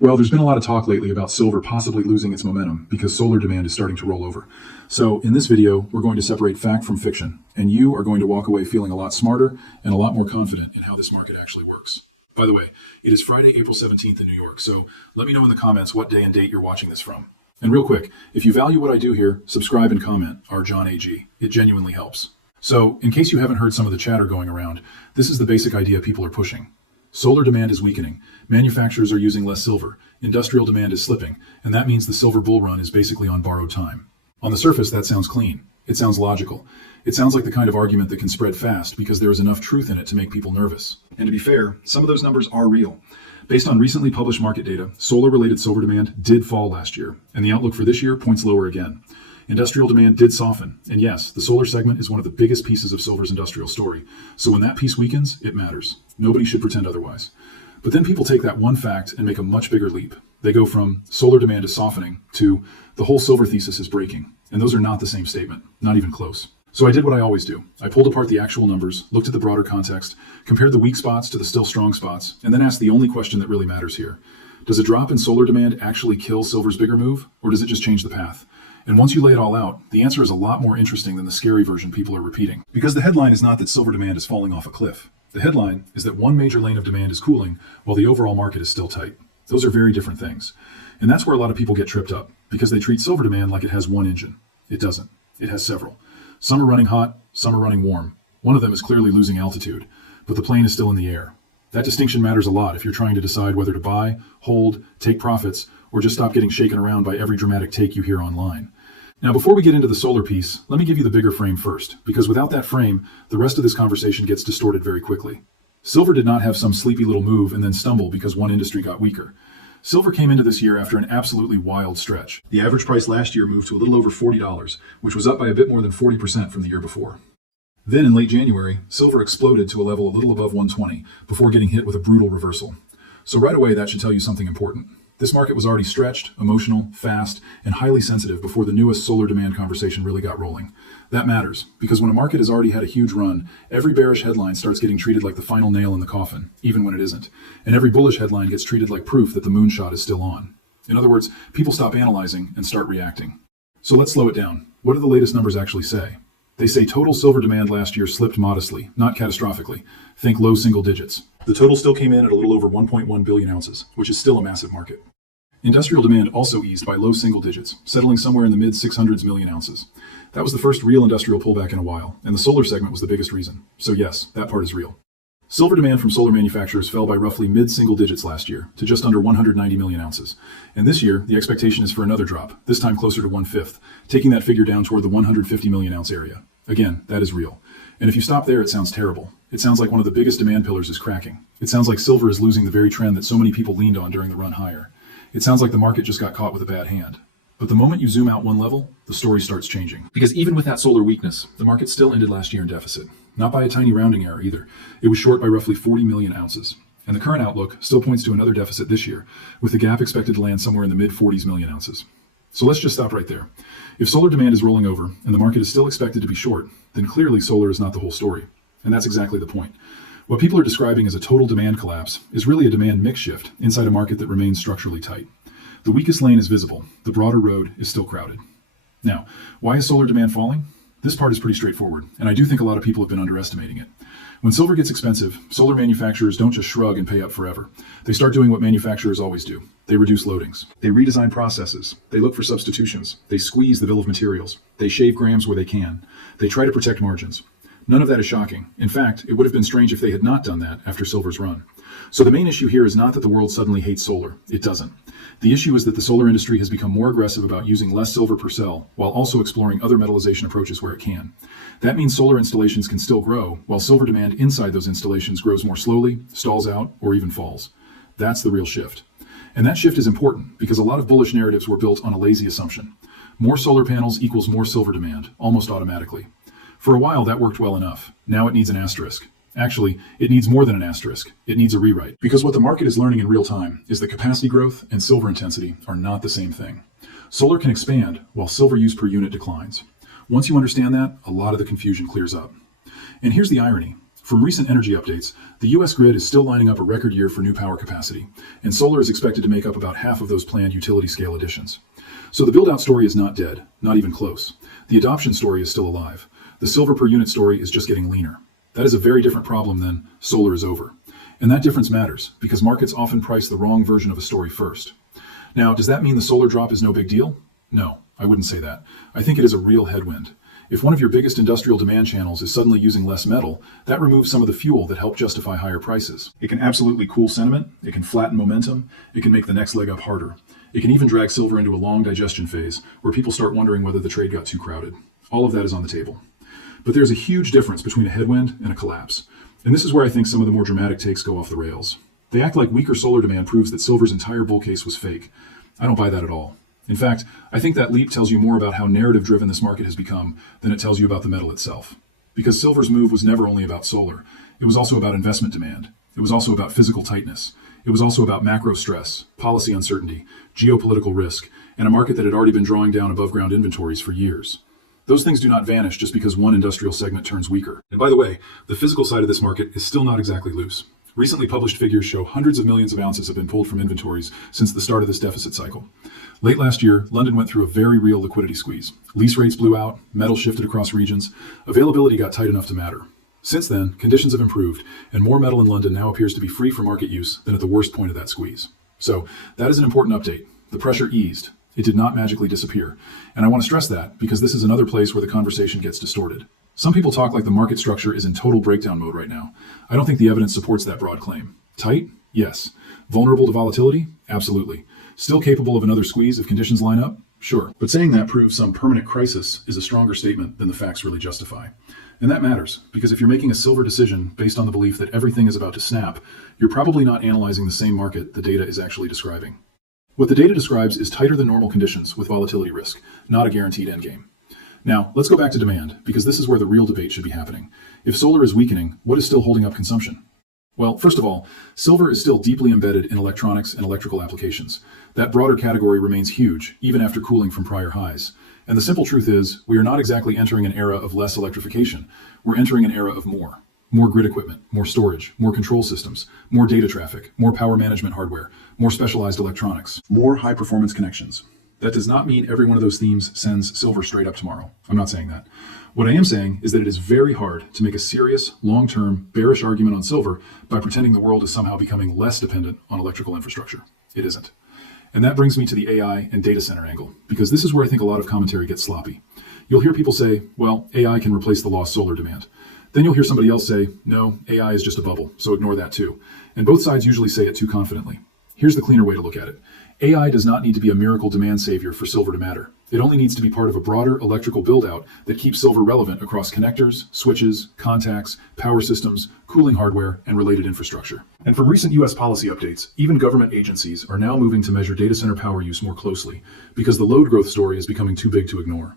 Well, there's been a lot of talk lately about silver possibly losing its momentum because solar demand is starting to roll over. So in this video, we're going to separate fact from fiction, and you are going to walk away feeling a lot smarter and a lot more confident in how this market actually works. By the way, it is Friday, April 17th in New York, so let me know in the comments what day and date you're watching this from. And real quick, if you value what I do here, subscribe and comment, our John AG. It genuinely helps. So, in case you haven't heard some of the chatter going around, this is the basic idea people are pushing. Solar demand is weakening, manufacturers are using less silver, industrial demand is slipping, and that means the silver bull run is basically on borrowed time. On the surface, that sounds clean. It sounds logical. It sounds like the kind of argument that can spread fast because there is enough truth in it to make people nervous. And to be fair, some of those numbers are real. Based on recently published market data, solar-related silver demand did fall last year, and the outlook for this year points lower again. Industrial demand did soften, and yes, the solar segment is one of the biggest pieces of silver's industrial story. So when that piece weakens, it matters. Nobody should pretend otherwise. But then people take that one fact and make a much bigger leap. They go from solar demand is softening to the whole silver thesis is breaking. And those are not the same statement, not even close. So I did what I always do. I pulled apart the actual numbers, looked at the broader context, compared the weak spots to the still strong spots, and then asked the only question that really matters here. Does a drop in solar demand actually kill silver's bigger move, or does it just change the path? And once you lay it all out, the answer is a lot more interesting than the scary version people are repeating. Because the headline is not that silver demand is falling off a cliff. The headline is that one major lane of demand is cooling while the overall market is still tight. Those are very different things. And that's where a lot of people get tripped up, because they treat silver demand like it has one engine. It doesn't. It has several. Some are running hot, some are running warm. One of them is clearly losing altitude, but the plane is still in the air. That distinction matters a lot if you're trying to decide whether to buy, hold, take profits, or just stop getting shaken around by every dramatic take you hear online. Now, before we get into the solar piece, let me give you the bigger frame first, because without that frame, the rest of this conversation gets distorted very quickly. Silver did not have some sleepy little move and then stumble because one industry got weaker. Silver came into this year after an absolutely wild stretch. The average price last year moved to a little over $40, which was up by a bit more than 40% from the year before. Then in late January, silver exploded to a level a little above 120 before getting hit with a brutal reversal. So right away, that should tell you something important. This market was already stretched, emotional, fast, and highly sensitive before the newest solar demand conversation really got rolling. That matters, because when a market has already had a huge run, every bearish headline starts getting treated like the final nail in the coffin, even when it isn't. And every bullish headline gets treated like proof that the moonshot is still on. In other words, people stop analyzing and start reacting. So let's slow it down. What do the latest numbers actually say? They say total silver demand last year slipped modestly, not catastrophically. Think low single digits. The total still came in at a little over 1.1 billion ounces, which is still a massive market. Industrial demand also eased by low single digits, settling somewhere in the mid-600s million ounces. That was the first real industrial pullback in a while, and the solar segment was the biggest reason. So yes, that part is real. Silver demand from solar manufacturers fell by roughly mid-single digits last year, to just under 190 million ounces. And this year, the expectation is for another drop, this time closer to 1/5, taking that figure down toward the 150 million ounce area. Again, that is real. And if you stop there, it sounds terrible. It sounds like one of the biggest demand pillars is cracking. It sounds like silver is losing the very trend that so many people leaned on during the run higher. It sounds like the market just got caught with a bad hand. But the moment you zoom out one level, the story starts changing. Because even with that solar weakness, the market still ended last year in deficit. Not by a tiny rounding error either. It was short by roughly 40 million ounces. And the current outlook still points to another deficit this year, with the gap expected to land somewhere in the mid-40s million ounces. So let's just stop right there. If solar demand is rolling over, and the market is still expected to be short, then clearly solar is not the whole story. And that's exactly the point. What people are describing as a total demand collapse is really a demand mix shift inside a market that remains structurally tight. The weakest lane is visible. The broader road is still crowded. Now, why is solar demand falling? This part is pretty straightforward, and I do think a lot of people have been underestimating it. When silver gets expensive, solar manufacturers don't just shrug and pay up forever. They start doing what manufacturers always do. They reduce loadings. They redesign processes. They look for substitutions. They squeeze the bill of materials. They shave grams where they can. They try to protect margins. None of that is shocking. In fact, it would have been strange if they had not done that after silver's run. So the main issue here is not that the world suddenly hates solar. It doesn't. The issue is that the solar industry has become more aggressive about using less silver per cell, while also exploring other metallization approaches where it can. That means solar installations can still grow, while silver demand inside those installations grows more slowly, stalls out, or even falls. That's the real shift. And that shift is important because a lot of bullish narratives were built on a lazy assumption. More solar panels equals more silver demand, almost automatically. For a while, that worked well enough. Now it needs an asterisk. Actually, it needs more than an asterisk. It needs a rewrite. Because what the market is learning in real time is that capacity growth and silver intensity are not the same thing. Solar can expand while silver use per unit declines. Once you understand that, a lot of the confusion clears up. And here's the irony. From recent energy updates, the US grid is still lining up a record year for new power capacity, and solar is expected to make up about half of those planned utility-scale additions. So the build-out story is not dead, not even close. The adoption story is still alive. The silver per unit story is just getting leaner. That is a very different problem than solar is over. And that difference matters, because markets often price the wrong version of a story first. Now, does that mean the solar drop is no big deal? No, I wouldn't say that. I think it is a real headwind. If one of your biggest industrial demand channels is suddenly using less metal, that removes some of the fuel that helped justify higher prices. It can absolutely cool sentiment, it can flatten momentum, it can make the next leg up harder. It can even drag silver into a long digestion phase, where people start wondering whether the trade got too crowded. All of that is on the table. But there's a huge difference between a headwind and a collapse. And this is where I think some of the more dramatic takes go off the rails. They act like weaker solar demand proves that silver's entire bull case was fake. I don't buy that at all. In fact, I think that leap tells you more about how narrative-driven this market has become than it tells you about the metal itself. Because silver's move was never only about solar. It was also about investment demand. It was also about physical tightness. It was also about macro stress, policy uncertainty, geopolitical risk, and a market that had already been drawing down above-ground inventories for years. Those things do not vanish just because one industrial segment turns weaker. And by the way, the physical side of this market is still not exactly loose. Recently published figures show hundreds of millions of ounces have been pulled from inventories since the start of this deficit cycle. Late last year, London went through a very real liquidity squeeze. Lease rates blew out, metal shifted across regions, availability got tight enough to matter. Since then, conditions have improved, and more metal in London now appears to be free for market use than at the worst point of that squeeze. So, that is an important update. The pressure eased. It did not magically disappear. And I want to stress that because this is another place where the conversation gets distorted. Some people talk like the market structure is in total breakdown mode right now. I don't think the evidence supports that broad claim. Tight? Yes. Vulnerable to volatility? Absolutely. Still capable of another squeeze if conditions line up? Sure. But saying that proves some permanent crisis is a stronger statement than the facts really justify. And that matters, because if you're making a silver decision based on the belief that everything is about to snap, you're probably not analyzing the same market the data is actually describing. What the data describes is tighter than normal conditions with volatility risk, not a guaranteed endgame. Now, let's go back to demand, because this is where the real debate should be happening. If solar is weakening, what is still holding up consumption? Well, first of all, silver is still deeply embedded in electronics and electrical applications. That broader category remains huge, even after cooling from prior highs. And the simple truth is, we are not exactly entering an era of less electrification. We're entering an era of more. More grid equipment, more storage, more control systems, more data traffic, more power management hardware, more specialized electronics, more high-performance connections. That does not mean every one of those themes sends silver straight up tomorrow. I'm not saying that. What I am saying is that it is very hard to make a serious, long-term, bearish argument on silver by pretending the world is somehow becoming less dependent on electrical infrastructure. It isn't. And that brings me to the AI and data center angle, because this is where I think a lot of commentary gets sloppy. You'll hear people say, well, AI can replace the lost solar demand. Then you'll hear somebody else say, no, AI is just a bubble, so ignore that too. And both sides usually say it too confidently. Here's the cleaner way to look at it. AI does not need to be a miracle demand savior for silver to matter. It only needs to be part of a broader electrical build-out that keeps silver relevant across connectors, switches, contacts, power systems, cooling hardware, and related infrastructure. And from recent US policy updates, even government agencies are now moving to measure data center power use more closely, because the load growth story is becoming too big to ignore.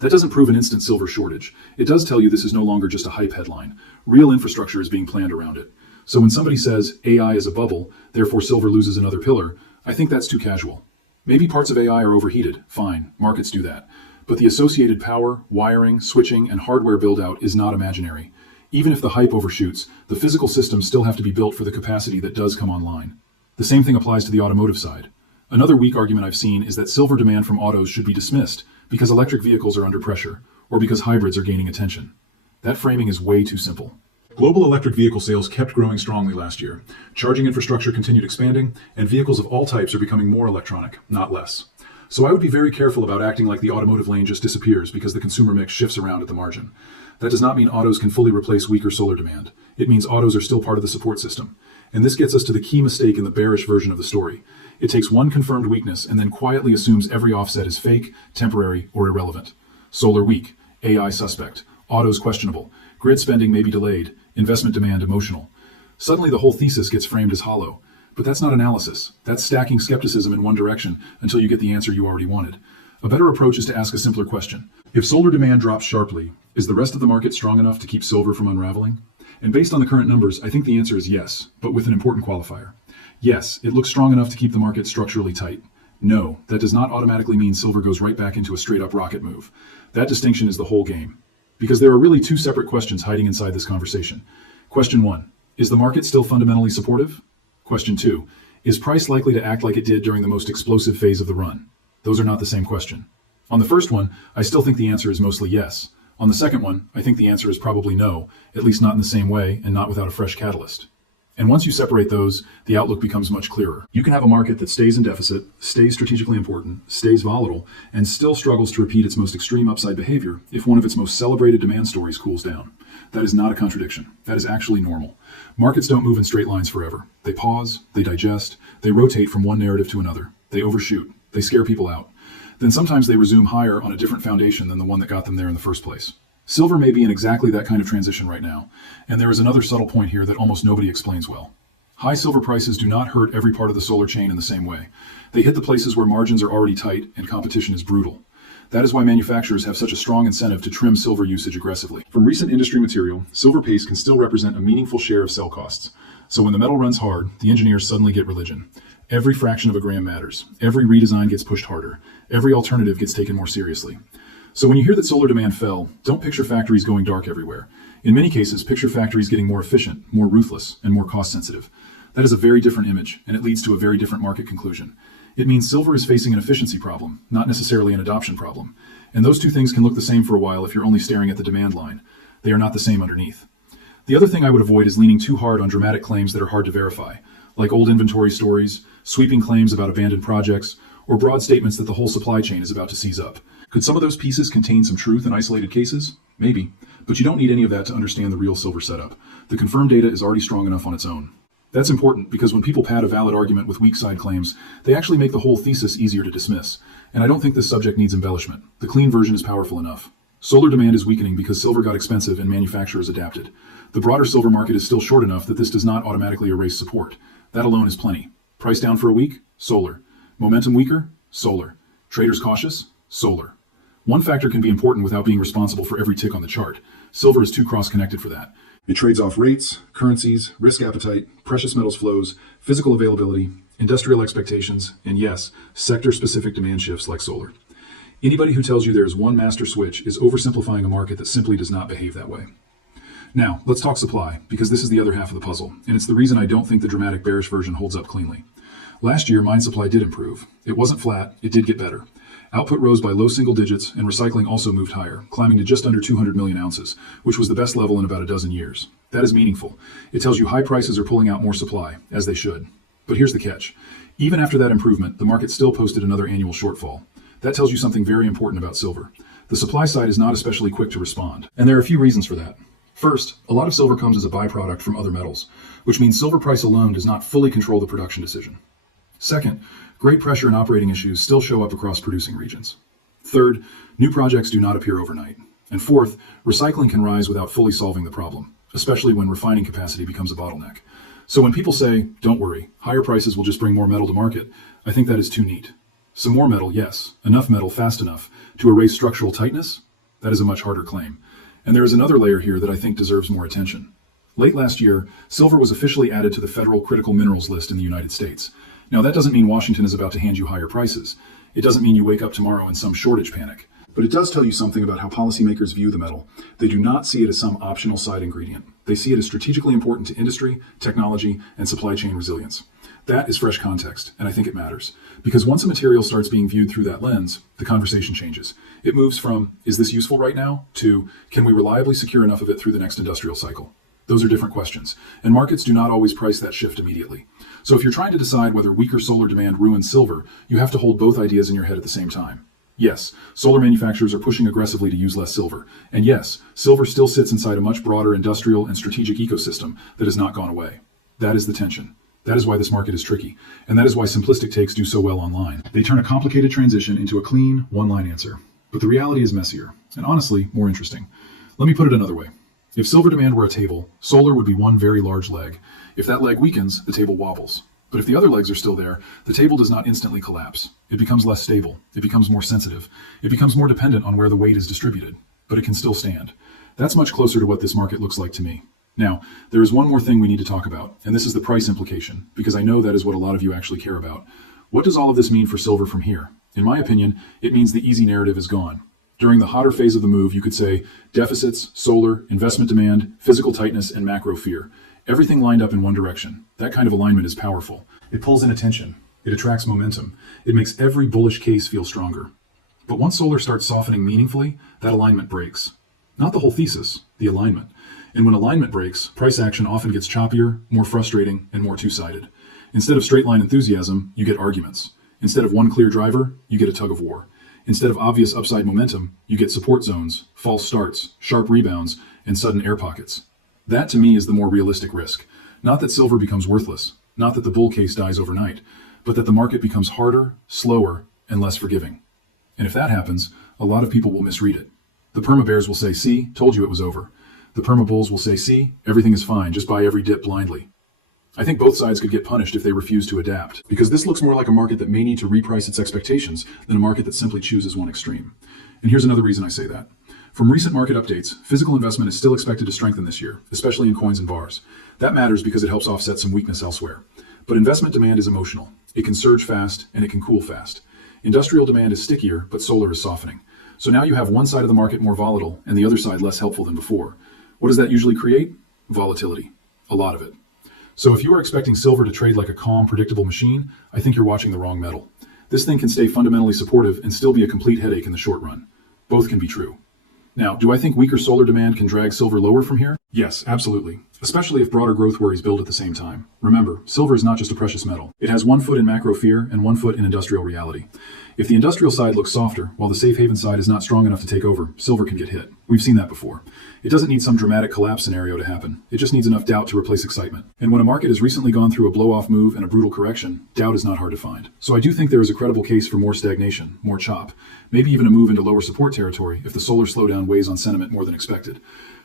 That doesn't prove an instant silver shortage. It does tell you this is no longer just a hype headline. Real infrastructure is being planned around it. So when somebody says AI is a bubble, therefore silver loses another pillar, I think that's too casual. Maybe parts of AI are overheated. Fine, markets do that. But the associated power, wiring, switching, and hardware build-out is not imaginary. Even if the hype overshoots, the physical systems still have to be built for the capacity that does come online. The same thing applies to the automotive side. Another weak argument I've seen is that silver demand from autos should be dismissed because electric vehicles are under pressure, or because hybrids are gaining attention. That framing is way too simple. Global electric vehicle sales kept growing strongly last year. Charging infrastructure continued expanding, and vehicles of all types are becoming more electronic, not less. So I would be very careful about acting like the automotive lane just disappears because the consumer mix shifts around at the margin. That does not mean autos can fully replace weaker solar demand. It means autos are still part of the support system. And this gets us to the key mistake in the bearish version of the story. It takes one confirmed weakness and then quietly assumes every offset is fake, temporary, or irrelevant. Solar weak, AI suspect, autos questionable, grid spending may be delayed, investment demand emotional. Suddenly the whole thesis gets framed as hollow. But that's not analysis. That's stacking skepticism in one direction until you get the answer you already wanted. A better approach is to ask a simpler question. If solar demand drops sharply, is the rest of the market strong enough to keep silver from unraveling? And based on the current numbers, I think the answer is yes, but with an important qualifier. Yes, it looks strong enough to keep the market structurally tight. No, that does not automatically mean silver goes right back into a straight-up rocket move. That distinction is the whole game. Because there are really two separate questions hiding inside this conversation. Question 1. Is the market still fundamentally supportive? Question 2. Is price likely to act like it did during the most explosive phase of the run? Those are not the same question. On the first one, I still think the answer is mostly yes. On the second one, I think the answer is probably no, at least not in the same way and not without a fresh catalyst. And once you separate those, the outlook becomes much clearer. You can have a market that stays in deficit, stays strategically important, stays volatile, and still struggles to repeat its most extreme upside behavior if one of its most celebrated demand stories cools down. That is not a contradiction. That is actually normal. Markets don't move in straight lines forever. They pause, they digest, they rotate from one narrative to another. They overshoot, they scare people out. Then sometimes they resume higher on a different foundation than the one that got them there in the first place. Silver may be in exactly that kind of transition right now, and there is another subtle point here that almost nobody explains well. High silver prices do not hurt every part of the solar chain in the same way. They hit the places where margins are already tight and competition is brutal. That is why manufacturers have such a strong incentive to trim silver usage aggressively. From recent industry material, silver paste can still represent a meaningful share of cell costs. So when the metal runs hard, the engineers suddenly get religion. Every fraction of a gram matters. Every redesign gets pushed harder. Every alternative gets taken more seriously. So when you hear that solar demand fell, don't picture factories going dark everywhere. In many cases, picture factories getting more efficient, more ruthless, and more cost sensitive. That is a very different image, and it leads to a very different market conclusion. It means silver is facing an efficiency problem, not necessarily an adoption problem. And those two things can look the same for a while if you're only staring at the demand line. They are not the same underneath. The other thing I would avoid is leaning too hard on dramatic claims that are hard to verify, like old inventory stories, sweeping claims about abandoned projects, or broad statements that the whole supply chain is about to seize up. Could some of those pieces contain some truth in isolated cases? Maybe. But you don't need any of that to understand the real silver setup. The confirmed data is already strong enough on its own. That's important because when people pad a valid argument with weak side claims, they actually make the whole thesis easier to dismiss. And I don't think this subject needs embellishment. The clean version is powerful enough. Solar demand is weakening because silver got expensive and manufacturers adapted. The broader silver market is still short enough that this does not automatically erase support. That alone is plenty. Price down for a week? Solar. Momentum weaker? Solar. Traders cautious? Solar. One factor can be important without being responsible for every tick on the chart. Silver is too cross-connected for that. It trades off rates, currencies, risk appetite, precious metals flows, physical availability, industrial expectations, and yes, sector-specific demand shifts like solar. Anybody who tells you there is one master switch is oversimplifying a market that simply does not behave that way. Now, let's talk supply, because this is the other half of the puzzle, and it's the reason I don't think the dramatic bearish version holds up cleanly. Last year, mine supply did improve. It wasn't flat, it did get better. Output rose by low single digits, and recycling also moved higher, climbing to just under 200 million ounces, which was the best level in about a dozen years. That is meaningful. It tells you high prices are pulling out more supply, as they should. But here's the catch. Even after that improvement, the market still posted another annual shortfall. That tells you something very important about silver. The supply side is not especially quick to respond, and there are a few reasons for that. First, a lot of silver comes as a byproduct from other metals, which means silver price alone does not fully control the production decision. Second, grade pressure and operating issues still show up across producing regions. Third, new projects do not appear overnight. And fourth, recycling can rise without fully solving the problem, especially when refining capacity becomes a bottleneck. So when people say, don't worry, higher prices will just bring more metal to market, I think that is too neat. Some more metal, yes. Enough metal fast enough to erase structural tightness? That is a much harder claim. And there is another layer here that I think deserves more attention. Late last year, silver was officially added to the federal critical minerals list in the United States. Now, that doesn't mean Washington is about to hand you higher prices. It doesn't mean you wake up tomorrow in some shortage panic. But it does tell you something about how policymakers view the metal. They do not see it as some optional side ingredient. They see it as strategically important to industry, technology, and supply chain resilience. That is fresh context, and I think it matters. Because once a material starts being viewed through that lens, the conversation changes. It moves from, is this useful right now, to, can we reliably secure enough of it through the next industrial cycle? Those are different questions, and markets do not always price that shift immediately. So if you're trying to decide whether weaker solar demand ruins silver, you have to hold both ideas in your head at the same time. Yes, solar manufacturers are pushing aggressively to use less silver. And yes, silver still sits inside a much broader industrial and strategic ecosystem that has not gone away. That is the tension. That is why this market is tricky. And that is why simplistic takes do so well online. They turn a complicated transition into a clean, one-line answer. But the reality is messier, and honestly, more interesting. Let me put it another way. If silver demand were a table, solar would be one very large leg. If that leg weakens, the table wobbles. But if the other legs are still there, the table does not instantly collapse. It becomes less stable. It becomes more sensitive. It becomes more dependent on where the weight is distributed. But it can still stand. That's much closer to what this market looks like to me. Now, there is one more thing we need to talk about, and this is the price implication, because I know that is what a lot of you actually care about. What does all of this mean for silver from here? In my opinion, it means the easy narrative is gone. During the hotter phase of the move, you could say deficits, solar, investment demand, physical tightness, and macro fear. Everything lined up in one direction. That kind of alignment is powerful. It pulls in attention. It attracts momentum. It makes every bullish case feel stronger. But once solar starts softening meaningfully, that alignment breaks. Not the whole thesis, the alignment. And when alignment breaks, price action often gets choppier, more frustrating, and more two-sided. Instead of straight line enthusiasm, you get arguments. Instead of one clear driver, you get a tug of war. Instead of obvious upside momentum, you get support zones, false starts, sharp rebounds, and sudden air pockets. That to me is the more realistic risk. Not that silver becomes worthless, not that the bull case dies overnight, but that the market becomes harder, slower, and less forgiving. And if that happens, a lot of people will misread it. The perma bears will say, see, told you it was over. The perma bulls will say, see, everything is fine, just buy every dip blindly. I think both sides could get punished if they refuse to adapt, because this looks more like a market that may need to reprice its expectations than a market that simply chooses one extreme. And here's another reason I say that. From recent market updates, physical investment is still expected to strengthen this year, especially in coins and bars. That matters because it helps offset some weakness elsewhere. But investment demand is emotional. It can surge fast and it can cool fast. Industrial demand is stickier, but solar is softening. So now you have one side of the market more volatile and the other side less helpful than before. What does that usually create? Volatility. A lot of it. So if you are expecting silver to trade like a calm, predictable machine, I think you're watching the wrong metal. This thing can stay fundamentally supportive and still be a complete headache in the short run. Both can be true. Now, do I think weaker solar demand can drag silver lower from here? Yes, absolutely. Especially if broader growth worries build at the same time. Remember, silver is not just a precious metal. It has one foot in macro fear and one foot in industrial reality. If the industrial side looks softer, while the safe haven side is not strong enough to take over, silver can get hit. We've seen that before. It doesn't need some dramatic collapse scenario to happen. It just needs enough doubt to replace excitement. And when a market has recently gone through a blow-off move and a brutal correction, doubt is not hard to find. So I do think there is a credible case for more stagnation, more chop, maybe even a move into lower support territory if the solar slowdown weighs on sentiment more than expected.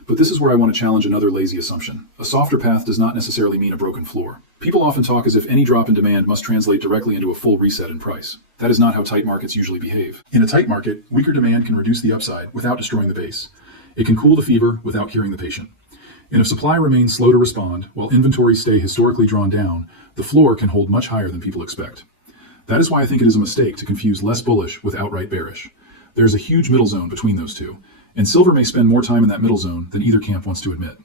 But this is where I want to challenge another lazy assumption. A softer path does not necessarily mean a broken floor. People often talk as if any drop in demand must translate directly into a full reset in price. That is not how tight markets usually behave. In a tight market, weaker demand can reduce the upside without destroying the base. It can cool the fever without curing the patient. And if supply remains slow to respond, while inventories stay historically drawn down, the floor can hold much higher than people expect. That is why I think it is a mistake to confuse less bullish with outright bearish. There is a huge middle zone between those two, and silver may spend more time in that middle zone than either camp wants to admit.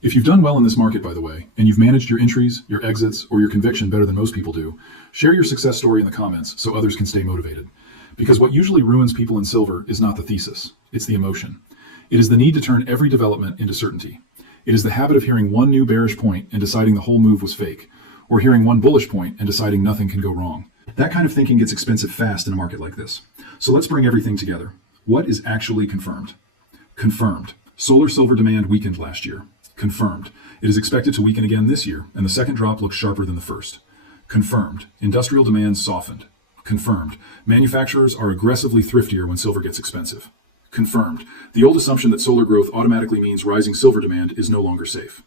If you've done well in this market, by the way, and you've managed your entries, your exits, or your conviction better than most people do, share your success story in the comments so others can stay motivated. Because what usually ruins people in silver is not the thesis, it's the emotion. It is the need to turn every development into certainty. It is the habit of hearing one new bearish point and deciding the whole move was fake, or hearing one bullish point and deciding nothing can go wrong. That kind of thinking gets expensive fast in a market like this. So let's bring everything together. What is actually confirmed? Confirmed. Solar silver demand weakened last year. Confirmed. It is expected to weaken again this year, and the second drop looks sharper than the first. Confirmed. Industrial demand softened. Confirmed. Manufacturers are aggressively thriftier when silver gets expensive. Confirmed. The old assumption that solar growth automatically means rising silver demand is no longer safe.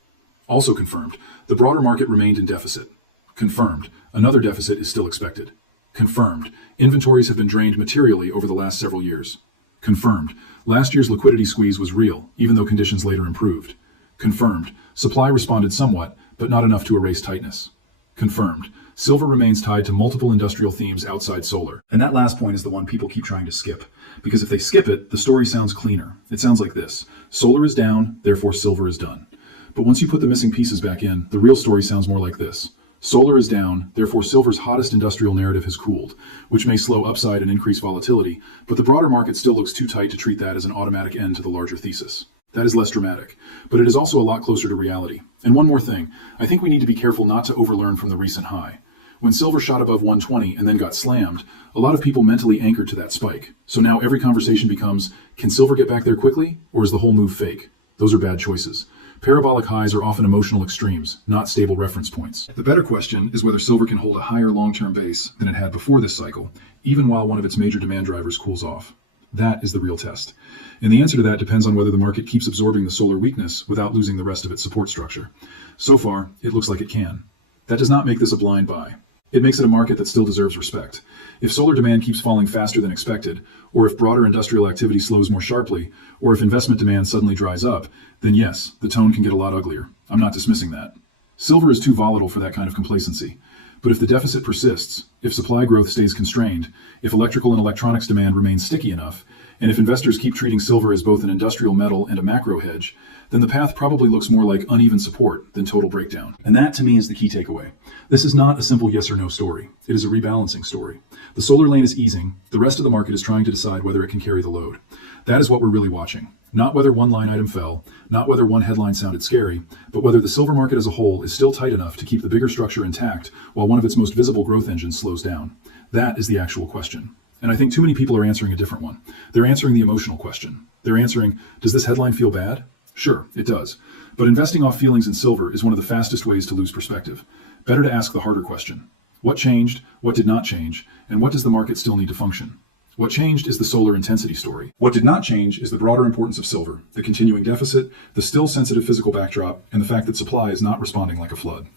Also confirmed. The broader market remained in deficit. Confirmed. Another deficit is still expected. Confirmed. Inventories have been drained materially over the last several years. Confirmed. Last year's liquidity squeeze was real, even though conditions later improved. Confirmed. Supply responded somewhat, but not enough to erase tightness. Confirmed. Silver remains tied to multiple industrial themes outside solar. And that last point is the one people keep trying to skip. Because if they skip it, the story sounds cleaner. It sounds like this. Solar is down, therefore silver is done. But once you put the missing pieces back in, the real story sounds more like this. Solar is down, therefore silver's hottest industrial narrative has cooled, which may slow upside and increase volatility, but the broader market still looks too tight to treat that as an automatic end to the larger thesis. That is less dramatic, but it is also a lot closer to reality. And one more thing, I think we need to be careful not to overlearn from the recent high. When silver shot above 120 and then got slammed, a lot of people mentally anchored to that spike. So now every conversation becomes, can silver get back there quickly, or is the whole move fake? Those are bad choices. Parabolic highs are often emotional extremes, not stable reference points. The better question is whether silver can hold a higher long-term base than it had before this cycle, even while one of its major demand drivers cools off. That is the real test. And the answer to that depends on whether the market keeps absorbing the solar weakness without losing the rest of its support structure. So far, it looks like it can. That does not make this a blind buy. It makes it a market that still deserves respect. If solar demand keeps falling faster than expected, or if broader industrial activity slows more sharply, or if investment demand suddenly dries up, then yes, the tone can get a lot uglier. I'm not dismissing that. Silver is too volatile for that kind of complacency. But if the deficit persists, if supply growth stays constrained, if electrical and electronics demand remains sticky enough, and if investors keep treating silver as both an industrial metal and a macro hedge, then the path probably looks more like uneven support than total breakdown. And that, to me, is the key takeaway. This is not a simple yes or no story. It is a rebalancing story. The solar lane is easing. The rest of the market is trying to decide whether it can carry the load. That is what we're really watching. Not whether one line item fell, not whether one headline sounded scary, but whether the silver market as a whole is still tight enough to keep the bigger structure intact while one of its most visible growth engines slows down. That is the actual question. And I think too many people are answering a different one. They're answering the emotional question. They're answering, does this headline feel bad? Sure, it does. But investing off feelings in silver is one of the fastest ways to lose perspective. Better to ask the harder question. What changed? What did not change? And what does the market still need to function? What changed is the solar intensity story. What did not change is the broader importance of silver, the continuing deficit, the still sensitive physical backdrop, and the fact that supply is not responding like a flood.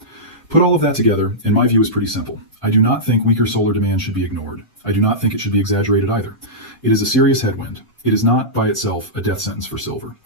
Put all of that together, and my view is pretty simple. I do not think weaker solar demand should be ignored. I do not think it should be exaggerated either. It is a serious headwind. It is not, by itself, a death sentence for silver.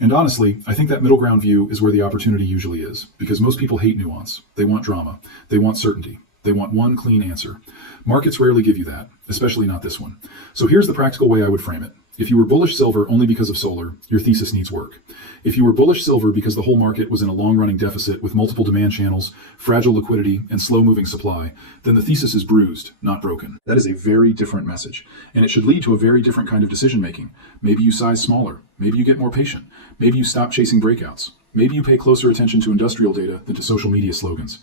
And honestly, I think that middle ground view is where the opportunity usually is, because most people hate nuance. They want drama. They want certainty. They want one clean answer. Markets rarely give you that, especially not this one. So here's the practical way I would frame it. If you were bullish silver only because of solar, your thesis needs work. If you were bullish silver because the whole market was in a long-running deficit with multiple demand channels, fragile liquidity, and slow-moving supply, then the thesis is bruised, not broken. That is a very different message, and it should lead to a very different kind of decision-making. Maybe you size smaller. Maybe you get more patient. Maybe you stop chasing breakouts. Maybe you pay closer attention to industrial data than to social media slogans.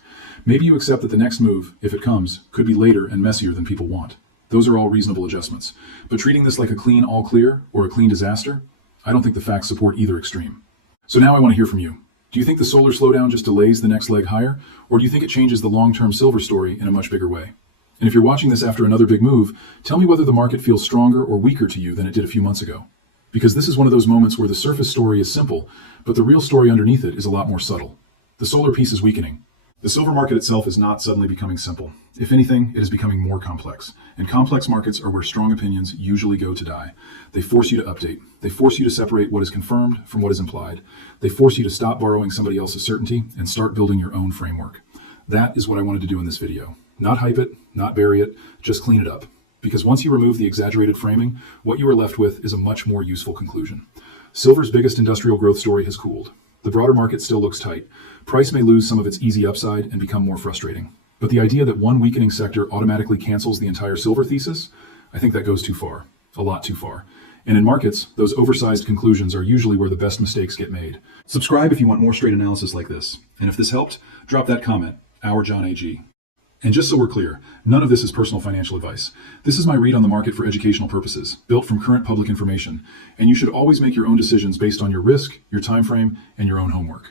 Maybe you accept that the next move, if it comes, could be later and messier than people want. Those are all reasonable adjustments. But treating this like a clean all clear or a clean disaster, I don't think the facts support either extreme. So now I want to hear from you. Do you think the solar slowdown just delays the next leg higher, or do you think it changes the long-term silver story in a much bigger way? And if you're watching this after another big move, tell me whether the market feels stronger or weaker to you than it did a few months ago. Because this is one of those moments where the surface story is simple, but the real story underneath it is a lot more subtle. The solar piece is weakening. The silver market itself is not suddenly becoming simple. If anything, it is becoming more complex. And complex markets are where strong opinions usually go to die. They force you to update. They force you to separate what is confirmed from what is implied. They force you to stop borrowing somebody else's certainty and start building your own framework. That is what I wanted to do in this video. Not hype it, not bury it, just clean it up. Because once you remove the exaggerated framing, what you are left with is a much more useful conclusion. Silver's biggest industrial growth story has cooled. The broader market still looks tight. Price may lose some of its easy upside and become more frustrating. But the idea that one weakening sector automatically cancels the entire silver thesis, I think that goes too far. A lot too far. And in markets, those oversized conclusions are usually where the best mistakes get made. Subscribe if you want more straight analysis like this. And if this helped, drop that comment, Our John AG. And just so we're clear, none of this is personal financial advice. This is my read on the market for educational purposes, built from current public information. And you should always make your own decisions based on your risk, your time frame, and your own homework.